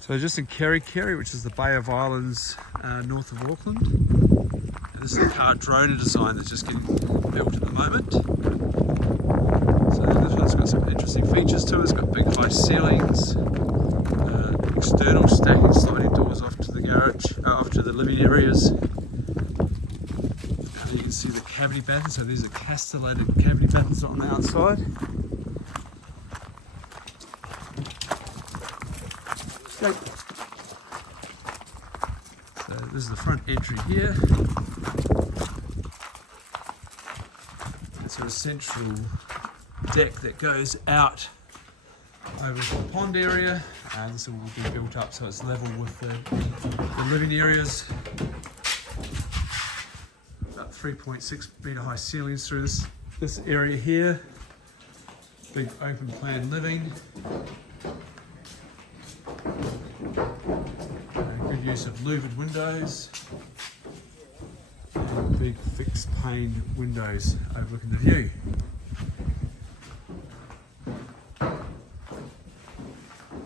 So just in Kerikeri, which is the Bay of Islands north of Auckland. And this is the CARDRONA design that's just getting built at the moment. So this one's got some interesting features to it. It's got big high ceilings, external stacking sliding doors off to the garage, off to the living areas. And you can see the cavity battens. So these are castellated cavity battens on the outside. So this is the front entry here. It's a central deck that goes out over the pond area. This will be built up so it's level with the living areas. About 3.6 metre high ceilings through this area here. Big open plan living. Good use of louvered windows. And big fixed pane windows overlooking the view.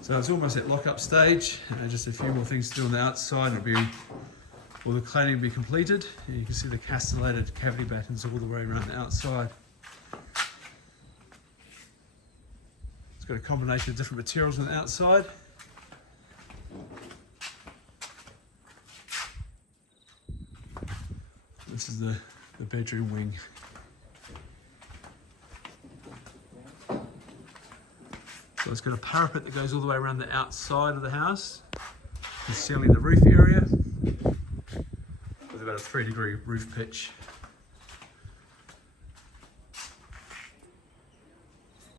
So it's almost at lock-up stage. Just a few more things to do on the outside. All the cladding will be completed. And you can see the castellated cavity battens all the way around the outside. It's got a combination of different materials on the outside. This is the bedroom wing. So it's got a parapet that goes all the way around the outside of the house, concealing the roof area with about a 3-degree roof pitch.